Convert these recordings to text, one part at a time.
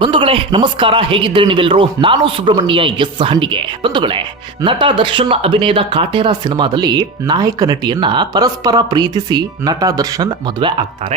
ಬಂಧುಗಳೇ, ನಮಸ್ಕಾರ. ಹೇಗಿದ್ದೀರಿ ನೀವೆಲ್ಲರೂ ನಾನು ಸುಬ್ರಹ್ಮಣ್ಯ ಎಸ್ ಹಂಡಿಗೆ. ಬಂಧುಗಳೇ, ನಟ ದರ್ಶನ್ ಅಭಿನಯದ ಕಾಟೇರ ಸಿನಿಮಾದಲ್ಲಿ ನಾಯಕ ನಟಿಯನ್ನ ಪರಸ್ಪರ ಪ್ರೀತಿಸಿ ನಟ ದರ್ಶನ್ ಮದುವೆ ಆಗ್ತಾರೆ.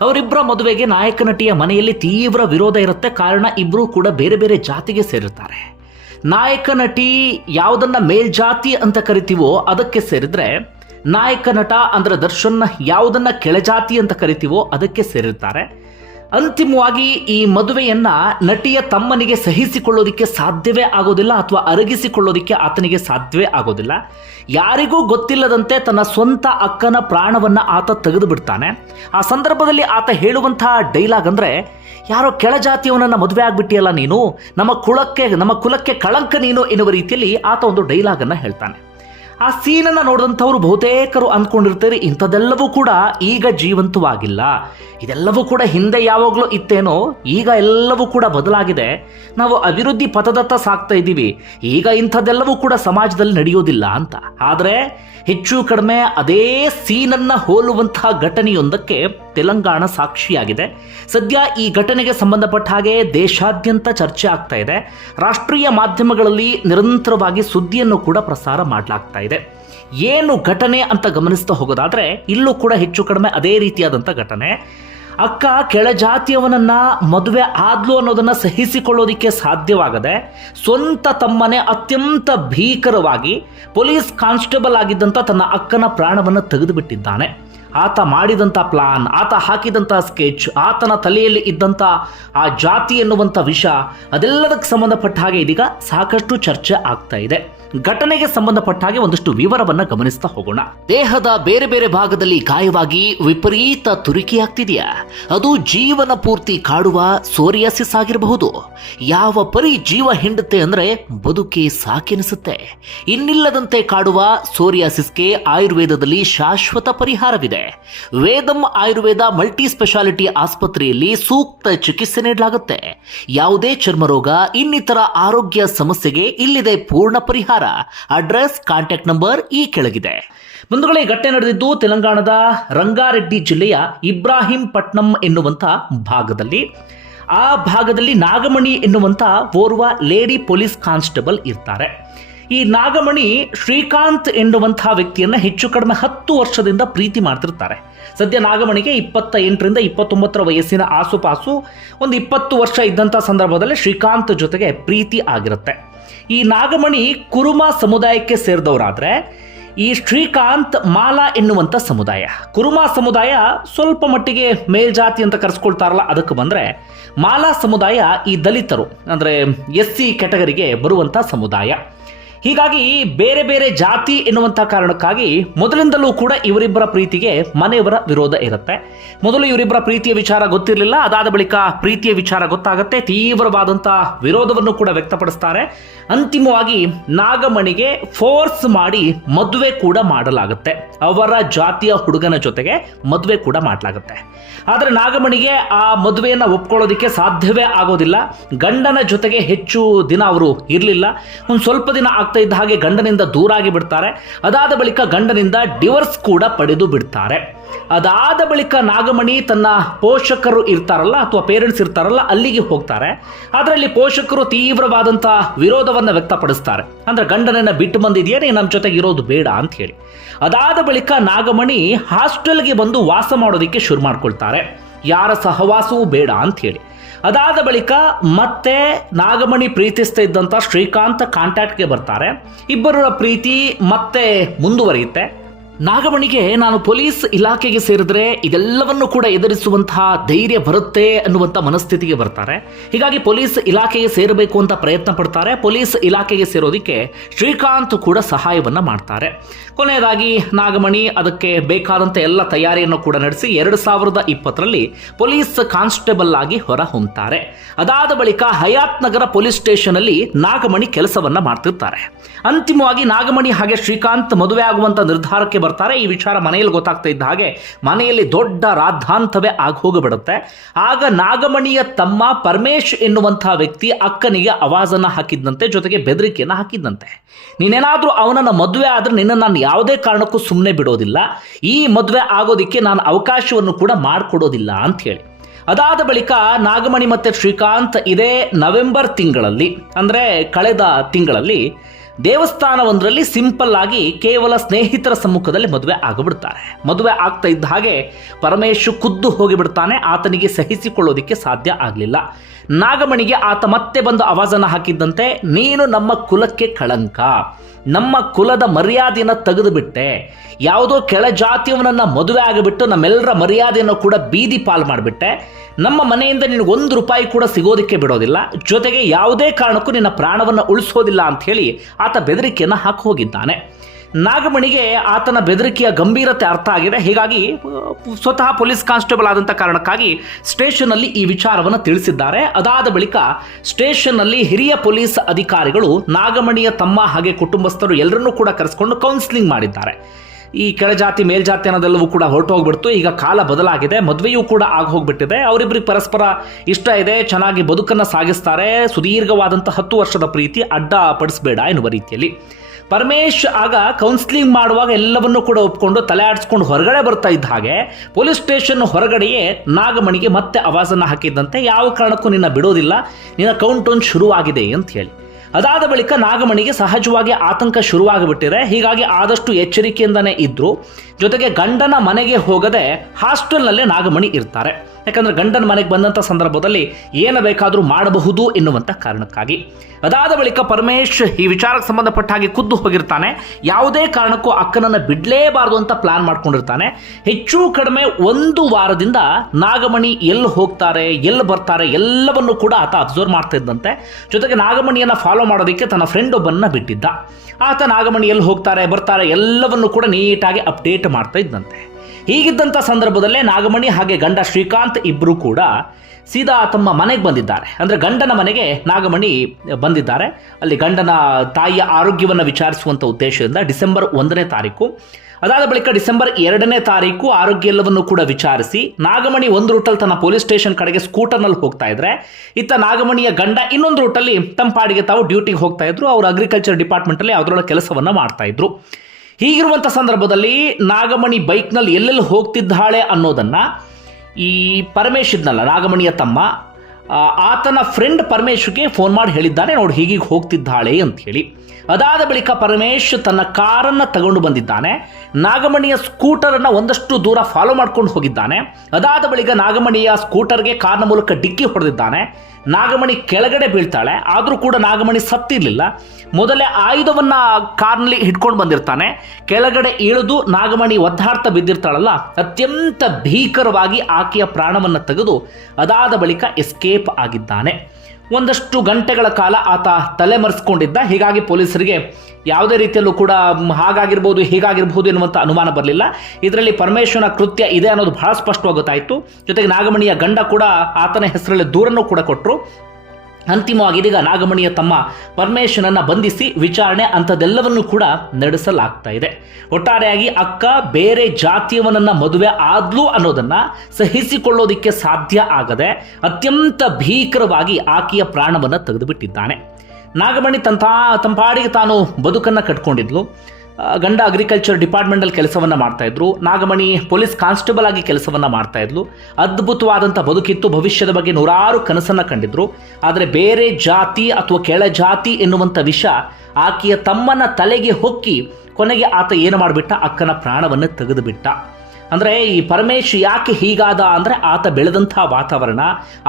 ಅವರಿಬ್ಬರ ಮದುವೆಗೆ ನಾಯಕ ನಟಿಯ ಮನೆಯಲ್ಲಿ ತೀವ್ರ ವಿರೋಧ ಇರುತ್ತೆ. ಕಾರಣ ಇಬ್ಬರೂ ಕೂಡ ಬೇರೆ ಬೇರೆ ಜಾತಿಗೆ ಸೇರಿರ್ತಾರೆ. ನಾಯಕ ನಟಿ ಯಾವುದನ್ನ ಮೇಲ್ಜಾತಿ ಅಂತ ಕರಿತೀವೋ ಅದಕ್ಕೆ ಸೇರಿದ್ರೆ, ನಾಯಕ ನಟ ಅಂದ್ರೆ ದರ್ಶನ್ ಯಾವುದನ್ನ ಕೆಳಜಾತಿ ಅಂತ ಕರಿತೀವೋ ಅದಕ್ಕೆ ಸೇರಿರ್ತಾರೆ. ಅಂತಿಮವಾಗಿ ಈ ಮದುವೆಯನ್ನ ನಟಿಯ ತಮ್ಮನಿಗೆ ಸಹಿಸಿಕೊಳ್ಳೋದಿಕ್ಕೆ ಸಾಧ್ಯವೇ ಆಗೋದಿಲ್ಲ ಅಥವಾ ಅರಗಿಸಿಕೊಳ್ಳೋದಿಕ್ಕೆ ಆತನಿಗೆ ಸಾಧ್ಯವೇ ಆಗೋದಿಲ್ಲ. ಯಾರಿಗೂ ಗೊತ್ತಿಲ್ಲದಂತೆ ತನ್ನ ಸ್ವಂತ ಅಕ್ಕನ ಪ್ರಾಣವನ್ನ ಆತ ತೆಗೆದು ಬಿಡ್ತಾನೆ ಆ ಸಂದರ್ಭದಲ್ಲಿ ಆತ ಹೇಳುವಂತಹ ಡೈಲಾಗ್ ಅಂದ್ರೆ, ಯಾರೋ ಕೆಳಜಾತಿಯವನನ್ನು ಮದುವೆ ಆಗ್ಬಿಟ್ಟಿಯಲ್ಲ ನೀನು? ನಮ್ಮ ಕುಲಕ್ಕೆ ನಮ್ಮ ಕುಲಕ್ಕೆ ಕಳಂಕ ನೀನು ಎನ್ನುವ ರೀತಿಯಲ್ಲಿ ಆತ ಒಂದು ಡೈಲಾಗ್ ಅನ್ನ ಹೇಳ್ತಾನೆ. ಆ ಸೀನನ್ನು ನೋಡಿದಂಥವ್ರು ಬಹುತೇಕರು ಅಂದ್ಕೊಂಡಿರ್ತಾರೆ ಇಂಥದೆಲ್ಲವೂ ಕೂಡ ಈಗ ಜೀವಂತವಾಗಿಲ್ಲ. ಇದೆಲ್ಲವೂ ಕೂಡ ಹಿಂದೆ ಯಾವಾಗಲೂ ಇತ್ತೇನೋ, ಈಗ ಎಲ್ಲವೂ ಕೂಡ ಬದಲಾಗಿದೆ. ನಾವು ಅಭಿವೃದ್ಧಿ ಪಥದತ್ತ ಸಾಕ್ತಾ ಇದ್ದೀವಿ, ಈಗ ಇಂಥದ್ದೆಲ್ಲವೂ ಕೂಡ ಸಮಾಜದಲ್ಲಿ ನಡೆಯೋದಿಲ್ಲ ಅಂತ. ಆದರೆ ಹೆಚ್ಚು ಕಡಿಮೆ ಅದೇ ಸೀನನ್ನು ಹೋಲುವಂತಹ ಘಟನೆಯೊಂದಕ್ಕೆ ತೆಲಂಗಾಣ ಸಾಕ್ಷಿಯಾಗಿದೆ. ಸದ್ಯ ಈ ಘಟನೆಗೆ ಸಂಬಂಧಪಟ್ಟ ಹಾಗೆ ದೇಶಾದ್ಯಂತ ಚರ್ಚೆ ಆಗ್ತಾ ಇದೆ. ರಾಷ್ಟ್ರೀಯ ಮಾಧ್ಯಮಗಳಲ್ಲಿ ನಿರಂತರವಾಗಿ ಸುದ್ದಿಯನ್ನು ಕೂಡ ಪ್ರಸಾರ ಮಾಡಲಾಗ್ತಾ ಏನು ಘಟನೆ ಅಂತ ಗಮನಿಸ್ತಾ ಹೋಗೋದಾದ್ರೆ, ಇಲ್ಲೂ ಕೂಡ ಹೆಚ್ಚು ಕಡಿಮೆ ಅದೇ ರೀತಿಯಾದಂಥ ಘಟನೆ. ಅಕ್ಕ ಕೆಳಜಾತಿಯವನನ್ನ ಮದುವೆ ಆದ್ಲು ಅನ್ನೋದನ್ನ ಸಹಿಸಿಕೊಳ್ಳೋದಿಕ್ಕೆ ಸಾಧ್ಯವಾಗದೆ, ಸ್ವಂತ ತಮ್ಮನೆ ಅತ್ಯಂತ ಭೀಕರವಾಗಿ ಪೊಲೀಸ್ ಕಾನ್ಸ್ಟೇಬಲ್ ಆಗಿದ್ದಂಥ ತನ್ನ ಅಕ್ಕನ ಪ್ರಾಣವನ್ನು ತೆಗೆದುಬಿಟ್ಟಿದ್ದಾನೆ. ಆತ ಮಾಡಿದಂಥ ಪ್ಲಾನ್ ಆತ ಹಾಕಿದಂಥ ಸ್ಕೆಚ್ ಆತನ ತಲೆಯಲ್ಲಿ ಇದ್ದಂಥ ಆ ಜಾತಿ ಎನ್ನುವಂಥ ವಿಷ, ಅದೆಲ್ಲದಕ್ಕೆ ಸಂಬಂಧಪಟ್ಟ ಹಾಗೆ ಇದೀಗ ಸಾಕಷ್ಟು ಚರ್ಚೆ ಆಗ್ತಾ ಇದೆ. ಘಟನೆಗೆ ಸಂಬಂಧಪಟ್ಟ ಹಾಗೆ ಒಂದಷ್ಟು ವಿವರವನ್ನ ಗಮನಿಸ್ತಾ ಹೋಗೋಣ. ದೇಹದ ಬೇರೆ ಬೇರೆ ಭಾಗದಲ್ಲಿ ಗಾಯವಾಗಿ ವಿಪರೀತ ತುರಿಕೆಯಾಗ್ತಿದೆಯಾ? ಅದು ಜೀವನ ಪೂರ್ತಿ ಕಾಡುವ ಸೋರಿಯಾಸಿಸ್ ಆಗಿರಬಹುದು. ಯಾವ ಪರಿ ಜೀವ ಹಿಂಡುತ್ತೆ ಅಂದ್ರೆ ಬದುಕಿ ಸಾಕೆನಿಸುತ್ತೆ. ಇನ್ನಿಲ್ಲದಂತೆ ಕಾಡುವ ಸೋರಿಯಾಸಿಸ್ಗೆ ಆಯುರ್ವೇದದಲ್ಲಿ ಶಾಶ್ವತ ಪರಿಹಾರವಿದೆ. ವೇದಂ ಆಯುರ್ವೇದ ಮಲ್ಟಿ ಸ್ಪೆಷಾಲಿಟಿ ಆಸ್ಪತ್ರೆಯಲ್ಲಿ ಸೂಕ್ತ ಚಿಕಿತ್ಸೆ ನೀಡಲಾಗುತ್ತೆ. ಯಾವುದೇ ಚರ್ಮರೋಗ, ಇನ್ನಿತರ ಆರೋಗ್ಯ ಸಮಸ್ಯೆಗೆ ಇಲ್ಲಿದೆ ಪೂರ್ಣ ಪರಿಹಾರ. ಅಡ್ರೆಸ್, ಕಾಂಟ್ಯಾಕ್ಟ್ ನಂಬರ್ ಈ ಕೆಳಗಿದೆ. ಮುಂದುಗಡೆ ಘಟನೆ ನಡೆದಿದ್ದು ತೆಲಂಗಾಣದ ರಂಗಾರೆಡ್ಡಿ ಜಿಲ್ಲೆಯ ಇಬ್ರಾಹಿಂ ಪಟ್ನಂ ಎನ್ನುವಂಥ ಭಾಗದಲ್ಲಿ. ಆ ಭಾಗದಲ್ಲಿ ನಾಗಮಣಿ ಎನ್ನುವಂಥ ಓರ್ವ ಲೇಡಿ ಪೊಲೀಸ್ ಕಾನ್ಸ್ಟೇಬಲ್ ಇರ್ತಾರೆ. ಈ ನಾಗಮಣಿ ಶ್ರೀಕಾಂತ್ ಎನ್ನುವಂತಹ ವ್ಯಕ್ತಿಯನ್ನ ಹೆಚ್ಚು ಕಡಿಮೆ ಹತ್ತು ವರ್ಷದಿಂದ ಪ್ರೀತಿ ಮಾಡ್ತಿರ್ತಾರೆ. ಸದ್ಯ ನಾಗಮಣಿಗೆ ಇಪ್ಪತ್ತ ಎಂಟರಿಂದ ಇಪ್ಪತ್ತೊಂಬತ್ತರ ವಯಸ್ಸಿನ ಆಸುಪಾಸು ಒಂದು ಇಪ್ಪತ್ತು ವರ್ಷ ಇದ್ದಂಥ ಸಂದರ್ಭದಲ್ಲಿ ಶ್ರೀಕಾಂತ್ ಜೊತೆಗೆ ಪ್ರೀತಿ ಆಗಿರುತ್ತೆ. ಈ ನಾಗಮಣಿ ಕುರುಮ ಸಮುದಾಯಕ್ಕೆ ಸೇರಿದವರಾದ್ರೆ ಈ ಶ್ರೀಕಾಂತ್ ಮಾಲಾ ಎನ್ನುವಂಥ ಸಮುದಾಯ. ಕುರುಮ ಸಮುದಾಯ ಸ್ವಲ್ಪ ಮಟ್ಟಿಗೆ ಮೇಲ್ಜಾತಿ ಅಂತ ಕರೆಸ್ಕೊಳ್ತಾರಲ್ಲ, ಅದಕ್ಕೆ ಬಂದರೆ ಮಾಲಾ ಸಮುದಾಯ ಈ ದಲಿತರು, ಅಂದರೆ ಎಸ್ ಸಿ ಕೆಟಗರಿಗೆ ಬರುವಂಥ ಸಮುದಾಯ. ಹೀಗಾಗಿ ಬೇರೆ ಬೇರೆ ಜಾತಿ ಎನ್ನುವಂತಹ ಕಾರಣಕ್ಕಾಗಿ ಮೊದಲಿಂದಲೂ ಕೂಡ ಇವರಿಬ್ಬರ ಪ್ರೀತಿಗೆ ಮನೆಯವರ ವಿರೋಧ ಇರುತ್ತೆ. ಮೊದಲು ಇವರಿಬ್ಬರ ಪ್ರೀತಿಯ ವಿಚಾರ ಗೊತ್ತಿರಲಿಲ್ಲ, ಅದಾದ ಬಳಿಕ ಪ್ರೀತಿಯ ವಿಚಾರ ಗೊತ್ತಾಗುತ್ತೆ ತೀವ್ರವಾದಂತಹ ವಿರೋಧವನ್ನು ಕೂಡ ವ್ಯಕ್ತಪಡಿಸ್ತಾರೆ. ಅಂತಿಮವಾಗಿ ನಾಗಮಣಿಗೆ ಫೋರ್ಸ್ ಮಾಡಿ ಮದುವೆ ಕೂಡ ಮಾಡಲಾಗುತ್ತೆ. ಅವರ ಜಾತಿಯ ಹುಡುಗನ ಜೊತೆಗೆ ಮದುವೆ ಕೂಡ ಮಾಡಲಾಗುತ್ತೆ. ಆದರೆ ನಾಗಮಣಿಗೆ ಆ ಮದುವೆಯನ್ನು ಒಪ್ಕೊಳ್ಳೋದಕ್ಕೆ ಸಾಧ್ಯವೇ ಆಗೋದಿಲ್ಲ. ಗಂಡನ ಜೊತೆಗೆ ಹೆಚ್ಚು ದಿನ ಅವರು ಇರಲಿಲ್ಲ. ಒಂದು ಸ್ವಲ್ಪ ದಿನ ಆಗ್ತಾ ಇದ್ದ ಹಾಗೆ ಗಂಡನಿಂದ ದೂರಾಗಿ ಬಿಡ್ತಾರೆ. ಅದಾದ ಬಳಿಕ ಗಂಡನಿಂದ ಡಿವರ್ಸ್ ಕೂಡ ಪಡೆದು ಬಿಡ್ತಾರೆ. ಅದಾದ ಬಳಿಕ ನಾಗಮಣಿ ತನ್ನ ಪೋಷಕರು ಇರ್ತಾರಲ್ಲ ಅಥವಾ ಪೇರೆಂಟ್ಸ್ ಇರ್ತಾರಲ್ಲ, ಅಲ್ಲಿಗೆ ಹೋಗ್ತಾರೆ. ಅದರಲ್ಲಿ ಪೋಷಕರು ತೀವ್ರವಾದಂಥ ವಿರೋಧವನ್ನು ವ್ಯಕ್ತಪಡಿಸ್ತಾರೆ. ಅಂದರೆ ಗಂಡನನ್ನ ಬಿಟ್ಟು ಬಂದಿದೆಯೇ ನಮ್ಮ ಜೊತೆಗೆ ಇರೋದು ಬೇಡ ಅಂತ ಹೇಳಿ ಅದಾದ ಬಳಿಕ ನಾಗಮಣಿ ಹಾಸ್ಟೆಲ್ಗೆ ಬಂದು ವಾಸ ಮಾಡೋದಕ್ಕೆ ಶುರು ಮಾಡ್ಕೊಳ್ತಾರೆ. ಯಾರ ಸಹವಾಸವೂ ಬೇಡ ಅಂತ ಹೇಳಿ ಅದಾದ ಬಳಿಕ ಮತ್ತೆ ನಾಗಮಣಿ ಪ್ರೀತಿಸ್ತಾ ಇದ್ದಂಥ ಶ್ರೀಕಾಂತ್ ಕಾಂಟ್ಯಾಕ್ಟ್ಗೆ ಬರ್ತಾರೆ. ಇಬ್ಬರ ಪ್ರೀತಿ ಮತ್ತೆ ಮುಂದುವರಿಯುತ್ತೆ. ನಾಗಮಣಿಗೆ ನಾನು ಪೊಲೀಸ್ ಇಲಾಖೆಗೆ ಸೇರಿದ್ರೆ ಇದೆಲ್ಲವನ್ನು ಕೂಡ ಎದುರಿಸುವಂತಹ ಧೈರ್ಯ ಬರುತ್ತೆ ಅನ್ನುವಂಥ ಮನಸ್ಥಿತಿಗೆ ಬರ್ತಾರೆ. ಹೀಗಾಗಿ ಪೊಲೀಸ್ ಇಲಾಖೆಗೆ ಸೇರಬೇಕು ಅಂತ ಪ್ರಯತ್ನ ಪಡ್ತಾರೆ. ಪೊಲೀಸ್ ಇಲಾಖೆಗೆ ಸೇರೋದಕ್ಕೆ ಶ್ರೀಕಾಂತ್ ಕೂಡ ಸಹಾಯವನ್ನು ಮಾಡ್ತಾರೆ. ಕೊನೆಯದಾಗಿ ನಾಗಮಣಿ ಅದಕ್ಕೆ ಬೇಕಾದಂಥ ಎಲ್ಲ ತಯಾರಿಯನ್ನು ಕೂಡ ನಡೆಸಿ ಎರಡು ಸಾವಿರದ ಇಪ್ಪತ್ತರಲ್ಲಿ ಪೊಲೀಸ್ ಕಾನ್ಸ್ಟೇಬಲ್ ಆಗಿ ಹೊರ ಹೊಮ್ತಾರೆ. ಅದಾದ ಬಳಿಕ ಹಯಾತ್ ನಗರ ಪೊಲೀಸ್ ಸ್ಟೇಷನಲ್ಲಿ ನಾಗಮಣಿ ಕೆಲಸವನ್ನು ಮಾಡ್ತಿರ್ತಾರೆ. ಅಂತಿಮವಾಗಿ ನಾಗಮಣಿ ಹಾಗೆ ಶ್ರೀಕಾಂತ್ ಮದುವೆ ಆಗುವಂಥ ನಿರ್ಧಾರಕ್ಕೆ ಬರ್ತಾರೆ, ಈ ವಿಚಾರ ಮನೆಯಲ್ಲಿ ಗೊತ್ತಾಗ್ತಾ ಇದ್ದ ಹಾಗೆ ಮನೆಯಲ್ಲಿ ದೊಡ್ಡ ರಾದ್ಧಾಂತವೇ ಆಗಿ ಹೋಗಿಬಿಡುತ್ತೆ. ಆಗ ನಾಗಮಣಿಯ ತಮ್ಮ ಪರಮೇಶ್ ಎನ್ನುವಂತಹ ವ್ಯಕ್ತಿ ಅಕ್ಕನಿಗೆ ಅವಾಜನ್ನ ಹಾಕಿದ್ದಂತೆ ಜೊತೆಗೆ ಬೆದರಿಕೆಯನ್ನು ಹಾಕಿದ್ದಂತೆ ನೀನೇನಾದರೂ ಅವನನ್ನ ಮದುವೆ ಆದ್ರೆ ನಿನ್ನ ನಾನು ಯಾವುದೇ ಕಾರಣಕ್ಕೂ ಸುಮ್ಮನೆ ಬಿಡೋದಿಲ್ಲ. ಈ ಮದುವೆ ಆಗೋದಿಕ್ಕೆ ನಾನು ಅವಕಾಶವನ್ನು ಕೂಡ ಮಾಡಿಕೊಡೋದಿಲ್ಲ ಅಂತ ಹೇಳಿ. ಅದಾದ ಬಳಿಕ ನಾಗಮಣಿ ಮತ್ತು ಶ್ರೀಕಾಂತ್ ಇದೇ ನವೆಂಬರ್ ತಿಂಗಳಲ್ಲಿ, ಅಂದರೆ ಕಳೆದ ತಿಂಗಳಲ್ಲಿ ದೇವಸ್ಥಾನವೊಂದರಲ್ಲಿ ಸಿಂಪಲ್ ಆಗಿ ಕೇವಲ ಸ್ನೇಹಿತರ ಸಮ್ಮುಖದಲ್ಲಿ ಮದುವೆ ಆಗಿಬಿಡ್ತಾರೆ ಮದುವೆ ಆಗ್ತಾ ಇದ್ದ ಹಾಗೆ ಪರಮೇಶು ಖುದ್ದು ಹೋಗಿಬಿಡ್ತಾನೆ, ಆತನಿಗೆ ಸಹಿಸಿಕೊಳ್ಳೋದಿಕ್ಕೆ ಸಾಧ್ಯ ಆಗಲಿಲ್ಲ. ನಾಗಮಣಿಗೆ ಆತ ಮತ್ತೆ ಬಂದು ಆವಾಜನ್ನು ಹಾಕಿದ್ದಂತೆ, ನೀನು ನಮ್ಮ ಕುಲಕ್ಕೆ ಕಳಂಕ. ನಮ್ಮ ಕುಲದ ಮರ್ಯಾದೆಯನ್ನು ತೆಗೆದುಬಿಟ್ಟೆ. ಯಾವುದೋ ಕೆಳ ಜಾತಿಯವನನ್ನ ಮದುವೆ ಆಗಿಬಿಟ್ಟು ನಮ್ಮೆಲ್ಲರ ಮರ್ಯಾದೆಯನ್ನು ಕೂಡ ಬೀದಿ ಪಾಲು ಮಾಡಿಬಿಟ್ಟೆ. ನಮ್ಮ ಮನೆಯಿಂದ ನಿನಗೆ ಒಂದು ರೂಪಾಯಿ ಕೂಡ ಸಿಗೋದಕ್ಕೆ ಬಿಡೋದಿಲ್ಲ. ಜೊತೆಗೆ ಯಾವುದೇ ಕಾರಣಕ್ಕೂ ನಿನ್ನ ಪ್ರಾಣವನ್ನು ಉಳಿಸೋದಿಲ್ಲ ಅಂತ ಹೇಳಿ ಆತ ಬೆದರಿಕೆಯನ್ನು ಹಾಕಿ ಹೋಗಿದ್ದಾನೆ. ನಾಗಮಣಿಗೆ ಆತನ ಬೆದರಿಕೆಯ ಗಂಭೀರತೆ ಅರ್ಥ ಆಗಿದೆ. ಹೀಗಾಗಿ ಸ್ವತಃ ಪೊಲೀಸ್ ಕಾನ್ಸ್ಟೇಬಲ್ ಆದಂಥ ಕಾರಣಕ್ಕಾಗಿ ಸ್ಟೇಷನ್ನಲ್ಲಿ ಈ ವಿಚಾರವನ್ನು ತಿಳಿಸಿದ್ದಾರೆ. ಅದಾದ ಬಳಿಕ ಸ್ಟೇಷನ್ನಲ್ಲಿ ಹಿರಿಯ ಪೊಲೀಸ್ ಅಧಿಕಾರಿಗಳು ನಾಗಮಣಿಯ ತಮ್ಮ ಹಾಗೆ ಕುಟುಂಬಸ್ಥರು ಎಲ್ಲರನ್ನೂ ಕೂಡ ಕರೆಸಿಕೊಂಡು ಕೌನ್ಸಿಲಿಂಗ್ ಮಾಡಿದ್ದಾರೆ. ಈ ಕೆಳಜಾತಿ, ಮೇಲ್ಜಾತಿ ಅನ್ನೋದೆಲ್ಲವೂ ಕೂಡ ಹೊರಟು ಹೋಗ್ಬಿಡ್ತು ಈಗ ಕಾಲ ಬದಲಾಗಿದೆ. ಮದುವೆಯೂ ಕೂಡ ಆಗ ಹೋಗ್ಬಿಟ್ಟಿದೆ ಅವರಿಬ್ಬರಿಗೆ ಪರಸ್ಪರ ಇಷ್ಟ ಇದೆ. ಚೆನ್ನಾಗಿ ಬದುಕನ್ನು ಸಾಗಿಸ್ತಾರೆ. ಸುದೀರ್ಘವಾದಂಥ ಹತ್ತು ವರ್ಷದ ಪ್ರೀತಿ ಅಡ್ಡ ಪಡಿಸ್ಬೇಡ ಎನ್ನುವ ರೀತಿಯಲ್ಲಿ. ಪರಮೇಶ್ ಆಗ ಕೌನ್ಸಿಲಿಂಗ್ ಮಾಡುವಾಗ ಎಲ್ಲವನ್ನೂ ಕೂಡ ಒಪ್ಕೊಂಡು ತಲೆ ಆಡಿಸ್ಕೊಂಡು ಹೊರಗಡೆ ಬರ್ತಾ ಇದ್ದ ಹಾಗೆ ಪೊಲೀಸ್ ಸ್ಟೇಷನ್ ಹೊರಗಡೆಯೇ ನಾಗಮಣಿಗೆ ಮತ್ತೆ ಆವಾಜನ್ನು ಹಾಕಿದ್ದಂತೆ ಯಾವ ಕಾರಣಕ್ಕೂ ನಿನ್ನ ಬಿಡೋದಿಲ್ಲ, ನಿನ್ನ ಕೌಂಟ್ ಒಂದು ಶುರುವಾಗಿದೆ ಅಂತ ಹೇಳಿ. ಅದಾದ ಬಳಿಕ ನಾಗಮಣಿಗೆ ಸಹಜವಾಗಿ ಆತಂಕ ಶುರುವಾಗಿಬಿಟ್ಟಿದೆ, ಹೀಗಾಗಿ ಆದಷ್ಟು ಎಚ್ಚರಿಕೆಯಿಂದನೇ ಇದ್ದರು ಜೊತೆಗೆ ಗಂಡನ ಮನೆಗೆ ಹೋಗದೆ ಹಾಸ್ಟೆಲ್ನಲ್ಲೇ ನಾಗಮಣಿ ಇರ್ತಾರೆ. ಯಾಕಂದ್ರೆ ಗಂಡನ ಮನೆಗೆ ಬಂದಂಥ ಸಂದರ್ಭದಲ್ಲಿ ಏನು ಬೇಕಾದರೂ ಮಾಡಬಹುದು ಎನ್ನುವಂಥ ಕಾರಣಕ್ಕಾಗಿ. ಅದಾದ ಬಳಿಕ ಪರಮೇಶ್ ಈ ವಿಚಾರಕ್ಕೆ ಸಂಬಂಧಪಟ್ಟ ಹಾಗೆ ಖುದ್ದು ಹೋಗಿರ್ತಾನೆ. ಯಾವುದೇ ಕಾರಣಕ್ಕೂ ಅಕ್ಕನನ್ನು ಬಿಡಲೇಬಾರದು ಅಂತ ಪ್ಲಾನ್ ಮಾಡ್ಕೊಂಡಿರ್ತಾನೆ. ಹೆಚ್ಚು ಕಡಿಮೆ ಒಂದು ವಾರದಿಂದ ನಾಗಮಣಿ ಎಲ್ಲಿ ಹೋಗ್ತಾರೆ ಎಲ್ಲಿ ಬರ್ತಾರೆ ಎಲ್ಲವನ್ನು ಕೂಡ ಆತ ಅಬ್ಸರ್ವ್ ಮಾಡ್ತಾ ಇದ್ದಂತೆ. ಜೊತೆಗೆ ನಾಗಮಣಿಯನ್ನು ಫಾಲೋ ಮಾಡೋದಕ್ಕೆ ತನ್ನ ಫ್ರೆಂಡ್ ಒಬ್ಬನ್ನ ಬಿಟ್ಟಿದ್ದ. ಆತ ನಾಗಮಣಿ ಎಲ್ಲಿ ಹೋಗ್ತಾರೆ, ಬರ್ತಾರೆ ಎಲ್ಲವನ್ನು ಕೂಡ ನೀಟಾಗಿ ಅಪ್ಡೇಟ್ ಮಾಡ್ತಾ ಇದ್ದಂತೆ. ಹೀಗಿದ್ದಂಥ ಸಂದರ್ಭದಲ್ಲೇ ನಾಗಮಣಿ ಹಾಗೆ ಗಂಡ ಶ್ರೀಕಾಂತ್ ಇಬ್ಬರು ಕೂಡ ಸೀದಾ ತಮ್ಮ ಮನೆಗೆ ಬಂದಿದ್ದಾರೆ. ಅಂದರೆ ಗಂಡನ ಮನೆಗೆ ನಾಗಮಣಿ ಬಂದಿದ್ದಾರೆ. ಅಲ್ಲಿ ಗಂಡನ ತಾಯಿಯ ಆರೋಗ್ಯವನ್ನು ವಿಚಾರಿಸುವಂಥ ಉದ್ದೇಶದಿಂದ ಡಿಸೆಂಬರ್ ಒಂದನೇ ತಾರೀಕು. ಅದಾದ ಬಳಿಕ ಡಿಸೆಂಬರ್ ಎರಡನೇ ತಾರೀಕು ಆರೋಗ್ಯ ಎಲ್ಲವನ್ನು ಕೂಡ ವಿಚಾರಿಸಿ ನಾಗಮಣಿ ಒಂದು ರೂಟಲ್ಲಿ ತನ್ನ ಪೊಲೀಸ್ ಸ್ಟೇಷನ್ ಕಡೆಗೆ ಸ್ಕೂಟರ್ನಲ್ಲಿ ಹೋಗ್ತಾ ಇದ್ರೆ, ಇತ್ತ ನಾಗಮಣಿಯ ಗಂಡ ಇನ್ನೊಂದು ರೂಟಲ್ಲಿ ತಮ್ಮ ಪಾಡಿಗೆ ತಾವು ಡ್ಯೂಟಿಗೆ ಹೋಗ್ತಾ ಇದ್ರು. ಅವರು ಅಗ್ರಿಕಲ್ಚರ್ ಡಿಪಾರ್ಟ್ಮೆಂಟಲ್ಲಿ ಅದರೊಳಗೆ ಕೆಲಸವನ್ನು ಮಾಡ್ತಾ ಇದ್ರು. ಹೀಗಿರುವಂಥ ಸಂದರ್ಭದಲ್ಲಿ ನಾಗಮಣಿ ಬೈಕ್ನಲ್ಲಿ ಎಲ್ಲೆಲ್ಲಿ ಹೋಗ್ತಿದ್ದಾಳೆ ಅನ್ನೋದನ್ನು ಈ ಪರಮೇಶ್ ಇದ್ನಲ್ಲ ನಾಗಮಣಿಯ ತಮ್ಮ ಆತನ ಫ್ರೆಂಡ್ ಪರಮೇಶ್ಗೆ ಫೋನ್ ಮಾಡಿ ಹೇಳಿದ್ದಾನೆ, ನೋಡಿ ಹೀಗೀಗೆ ಹೋಗ್ತಿದ್ದಾಳೆ ಅಂತ ಹೇಳಿ ಅದಾದ ಬಳಿಕ ಪರಮೇಶ್ ತನ್ನ ಕಾರನ್ನು ತಗೊಂಡು ಬಂದಿದ್ದಾನೆ. ನಾಗಮಣಿಯ ಸ್ಕೂಟರನ್ನು ಒಂದಷ್ಟು ದೂರ ಫಾಲೋ ಮಾಡ್ಕೊಂಡು ಹೋಗಿದ್ದಾನೆ. ಅದಾದ ಬಳಿಕ ನಾಗಮಣಿಯ ಸ್ಕೂಟರ್ಗೆ ಕಾರ್ನ ಮೂಲಕ ಡಿಕ್ಕಿ ಹೊಡೆದಿದ್ದಾನೆ. ನಾಗಮಣಿ ಕೆಳಗಡೆ ಬೀಳ್ತಾಳೆ. ಆದರೂ ಕೂಡ ನಾಗಮಣಿ ಸತ್ತಿರಲಿಲ್ಲ. ಮೊದಲೇ ಆಯುಧವನ್ನು ಕಾರ್ನಲ್ಲಿ ಹಿಡ್ಕೊಂಡು ಬಂದಿರ್ತಾನೆ. ಕೆಳಗಡೆ ಇಳಿದು ನಾಗಮಣಿ ಒದ್ದಾಡ್ತಾ ಬಿದ್ದಿರ್ತಾಳಲ್ಲ, ಅತ್ಯಂತ ಭೀಕರವಾಗಿ ಆಕೆಯ ಪ್ರಾಣವನ್ನು ತೆಗೆದು ಅದಾದ ಬಳಿಕ ಎಸ್ಕೇಪ್ ಆಗಿದ್ದಾನೆ. ಒಂದಷ್ಟು ಗಂಟೆಗಳ ಕಾಲ ಆತ ತಲೆ ಮರೆಸ್ಕೊಂಡಿದ್ದ ಹೀಗಾಗಿ ಪೊಲೀಸರಿಗೆ ಯಾವುದೇ ರೀತಿಯಲ್ಲೂ ಕೂಡ ಹಾಗಾಗಿರ್ಬೋದು, ಹೀಗಾಗಿರ್ಬೋದು ಎನ್ನುವಂಥ ಅನುಮಾನ ಬರಲಿಲ್ಲ. ಇದರಲ್ಲಿ ಪರಮೇಶ್ವರನ ಕೃತ್ಯ ಇದೆ ಅನ್ನೋದು ಬಹಳ ಸ್ಪಷ್ಟವಾಗುತ್ತಾ ಇತ್ತು ಜೊತೆಗೆ ನಾಗಮಣಿಯ ಗಂಡ ಕೂಡ ಆತನ ಹೆಸರಲ್ಲಿ ದೂರನ್ನು ಕೂಡ ಕೊಟ್ಟರು ಅಂತಿಮವಾಗಿ ಇದೀಗ ನಾಗಮಣಿಯ ತಮ್ಮ ಪರಮೇಶ್ವರನ್ನ ಬಂಧಿಸಿ ವಿಚಾರಣೆ ಅಂಥದ್ದೆಲ್ಲವನ್ನು ಕೂಡ ನಡೆಸಲಾಗ್ತಾ ಇದೆ. ಒಟ್ಟಾರೆಯಾಗಿ ಅಕ್ಕ ಬೇರೆ ಜಾತಿಯವನನ್ನ ಮದುವೆ ಆದ್ಲು ಅನ್ನೋದನ್ನ ಸಹಿಸಿಕೊಳ್ಳೋದಿಕ್ಕೆ ಸಾಧ್ಯ ಆಗದೆ ಅತ್ಯಂತ ಭೀಕರವಾಗಿ ಆಕೆಯ ಪ್ರಾಣವನ್ನು ತೆಗೆದುಬಿಟ್ಟಿದ್ದಾನೆ. ನಾಗಮಣಿ ತಂತ ತಂಪಾಡಿಗೆ ತಾನು ಬದುಕನ್ನು ಕಟ್ಕೊಂಡಿದ್ಲು. ಗಂಡ ಅಗ್ರಿಕಲ್ಚರ್ ಡಿಪಾರ್ಟ್ಮೆಂಟಲ್ಲಿ ಕೆಲಸವನ್ನು ಮಾಡ್ತಾ ಇದ್ರು. ನಾಗಮಣಿ ಪೊಲೀಸ್ ಕಾನ್ಸ್ಟೇಬಲ್ ಆಗಿ ಕೆಲಸವನ್ನು ಮಾಡ್ತಾ ಇದ್ಲು. ಅದ್ಭುತವಾದಂಥ ಬದುಕಿತ್ತು. ಭವಿಷ್ಯದ ಬಗ್ಗೆ ನೂರಾರು ಕನಸನ್ನು ಕಂಡಿದ್ರು. ಆದರೆ ಬೇರೆ ಜಾತಿ ಅಥವಾ ಕೆಳ ಜಾತಿ ಎನ್ನುವಂಥ ವಿಷ ಆಕೆಯ ತಮ್ಮನ ತಲೆಗೆ ಹೊಕ್ಕಿ ಕೊನೆಗೆ ಆತ ಏನು ಮಾಡಿಬಿಟ್ಟ? ಅಕ್ಕನ ಪ್ರಾಣವನ್ನು ತೆಗೆದುಬಿಟ್ಟ. ಅಂದರೆ ಈ ಪರಮೇಶ್ ಯಾಕೆ ಹೀಗಾದ ಅಂದರೆ ಆತ ಬೆಳೆದಂಥ ವಾತಾವರಣ,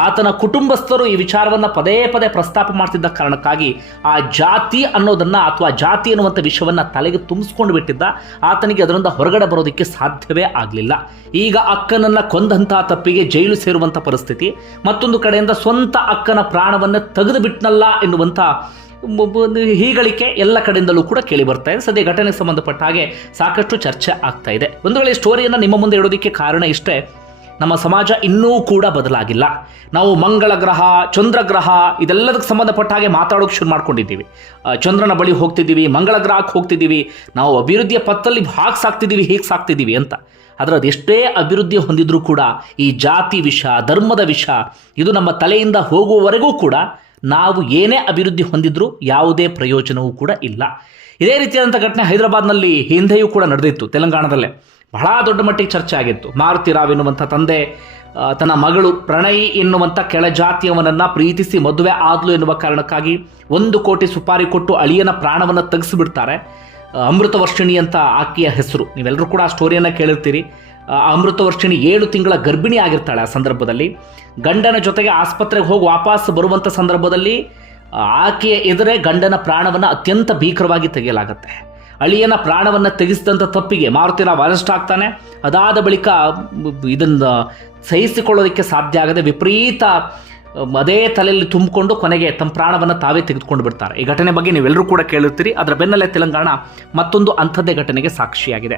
ಆತನ ಕುಟುಂಬಸ್ಥರು ಈ ವಿಚಾರವನ್ನು ಪದೇ ಪದೇ ಪ್ರಸ್ತಾಪ ಮಾಡ್ತಿದ್ದ ಕಾರಣಕ್ಕಾಗಿ ಆ ಜಾತಿ ಅನ್ನೋದನ್ನು ಅಥವಾ ಜಾತಿ ಅನ್ನುವಂಥ ವಿಷಯವನ್ನು ತಲೆಗೆ ತುಂಬಿಸ್ಕೊಂಡು ಬಿಟ್ಟಿದ್ದ, ಆತನಿಗೆ ಅದರಿಂದ ಹೊರಗಡೆ ಬರೋದಕ್ಕೆ ಸಾಧ್ಯವೇ ಆಗಲಿಲ್ಲ. ಈಗ ಅಕ್ಕನನ್ನು ಕೊಂದಂಥ ತಪ್ಪಿಗೆ ಜೈಲು ಸೇರುವಂಥ ಪರಿಸ್ಥಿತಿ, ಮತ್ತೊಂದು ಕಡೆಯಿಂದ ಸ್ವಂತ ಅಕ್ಕನ ಪ್ರಾಣವನ್ನು ತೆಗೆದು ಬಿಟ್ನಲ್ಲ ಎನ್ನುವಂಥ ಹೀಗಳಿಕೆ ಎಲ್ಲ ಕಡೆಯಿಂದಲೂ ಕೂಡ ಕೇಳಿ ಬರ್ತಾ ಇದೆ. ಸದ್ಯ ಘಟನೆಗೆ ಸಂಬಂಧಪಟ್ಟ ಹಾಗೆ ಸಾಕಷ್ಟು ಚರ್ಚೆ ಆಗ್ತಾ ಇದೆ. ಒಂದು ವೇಳೆ ಸ್ಟೋರಿಯನ್ನು ನಿಮ್ಮ ಮುಂದೆ ಇಡೋದಕ್ಕೆ ಕಾರಣ ಇಷ್ಟೇ, ನಮ್ಮ ಸಮಾಜ ಇನ್ನೂ ಕೂಡ ಬದಲಾಗಿಲ್ಲ. ನಾವು ಮಂಗಳ ಗ್ರಹ, ಚಂದ್ರ ಗ್ರಹ, ಇದೆಲ್ಲದಕ್ಕೆ ಸಂಬಂಧಪಟ್ಟ ಹಾಗೆ ಮಾತಾಡೋಕೆ ಶುರು ಮಾಡ್ಕೊಂಡಿದ್ದೀವಿ. ಚಂದ್ರನ ಬಳಿ ಹೋಗ್ತಿದ್ದೀವಿ, ಮಂಗಳ ಗ್ರಹಕ್ಕೆ ಹೋಗ್ತಿದ್ದೀವಿ, ನಾವು ಅಭಿವೃದ್ಧಿಯ ಪತ್ತಲ್ಲಿ ಹಾಗೆ ಸಾಕ್ತಿದ್ದೀವಿ, ಹೀಗೆ ಸಾಕ್ತಿದ್ದೀವಿ ಅಂತ. ಆದರೆ ಅದೆಷ್ಟೇ ಅಭಿವೃದ್ಧಿ ಹೊಂದಿದ್ರೂ ಕೂಡ ಈ ಜಾತಿ ವಿಷ, ಧರ್ಮದ ವಿಷ, ಇದು ನಮ್ಮ ತಲೆಯಿಂದ ಹೋಗುವವರೆಗೂ ಕೂಡ ನಾವು ಏನೇ ಅಭಿವೃದ್ಧಿ ಹೊಂದಿದ್ರೂ ಯಾವುದೇ ಪ್ರಯೋಜನವೂ ಕೂಡ ಇಲ್ಲ. ಇದೇ ರೀತಿಯಾದಂಥ ಘಟನೆ ಹೈದರಾಬಾದ್ನಲ್ಲಿ ಹಿಂದೆಯೂ ಕೂಡ ನಡೆದಿತ್ತು ತೆಲಂಗಾಣದಲ್ಲೇ. ಬಹಳ ದೊಡ್ಡ ಮಟ್ಟಿಗೆ ಚರ್ಚೆ ಆಗಿತ್ತು. ಮಾರುತಿ ರಾವ್ ಎನ್ನುವಂಥ ತಂದೆ ತನ್ನ ಮಗಳು ಪ್ರಣಯ್ ಎನ್ನುವಂಥ ಕೆಳಜಾತಿಯವನನ್ನು ಪ್ರೀತಿಸಿ ಮದುವೆ ಆದ್ಲು ಎನ್ನುವ ಕಾರಣಕ್ಕಾಗಿ ಒಂದು ಕೋಟಿ ಸುಪಾರಿ ಕೊಟ್ಟು ಅಳಿಯನ ಪ್ರಾಣವನ್ನು ತೆಗೆಸಿಬಿಡ್ತಾರೆ, ಅಮೃತ ವರ್ಷಿಣಿ ಅಂತ ಆಕೆಯ ಹೆಸರು. ನೀವೆಲ್ಲರೂ ಕೂಡ ಆ ಸ್ಟೋರಿಯನ್ನು ಕೇಳಿರ್ತೀರಿ. ಅಮೃತವರ್ಷಿಣಿ ಏಳು ತಿಂಗಳ ಗರ್ಭಿಣಿ ಆಗಿರ್ತಾಳೆ ಆ ಸಂದರ್ಭದಲ್ಲಿ. ಗಂಡನ ಜೊತೆಗೆ ಆಸ್ಪತ್ರೆಗೆ ಹೋಗಿ ವಾಪಸ್ ಬರುವಂಥ ಸಂದರ್ಭದಲ್ಲಿ ಆಕೆಯ ಎದುರೆ ಗಂಡನ ಪ್ರಾಣವನ್ನು ಅತ್ಯಂತ ಭೀಕರವಾಗಿ ತೆಗೆಯಲಾಗುತ್ತೆ. ಅಳಿಯನ ಪ್ರಾಣವನ್ನು ತೆಗೆಸಿದಂಥ ತಪ್ಪಿಗೆ ಮಾರುತಿರಾವ್ ಅರೆಸ್ಟ್ ಆಗ್ತಾನೆ. ಅದಾದ ಬಳಿಕ ಇದನ್ನು ಸಹಿಸಿಕೊಳ್ಳೋದಕ್ಕೆ ಸಾಧ್ಯ ಆಗದೆ ವಿಪರೀತ, ಅದೇ ತಲೆಯಲ್ಲಿ ತುಂಬಿಕೊಂಡು ಕೊನೆಗೆ ತಮ್ಮ ಪ್ರಾಣವನ್ನು ತಾವೇ ತೆಗೆದುಕೊಂಡು ಬಿಡ್ತಾರೆ. ಈ ಘಟನೆ ಬಗ್ಗೆ ನೀವೆಲ್ಲರೂ ಕೂಡ ಕೇಳುತ್ತೀರಿ. ಅದರ ಬೆನ್ನಲ್ಲೇ ತೆಲಂಗಾಣ ಮತ್ತೊಂದು ಅಂಥದ್ದೇ ಘಟನೆಗೆ ಸಾಕ್ಷಿಯಾಗಿದೆ.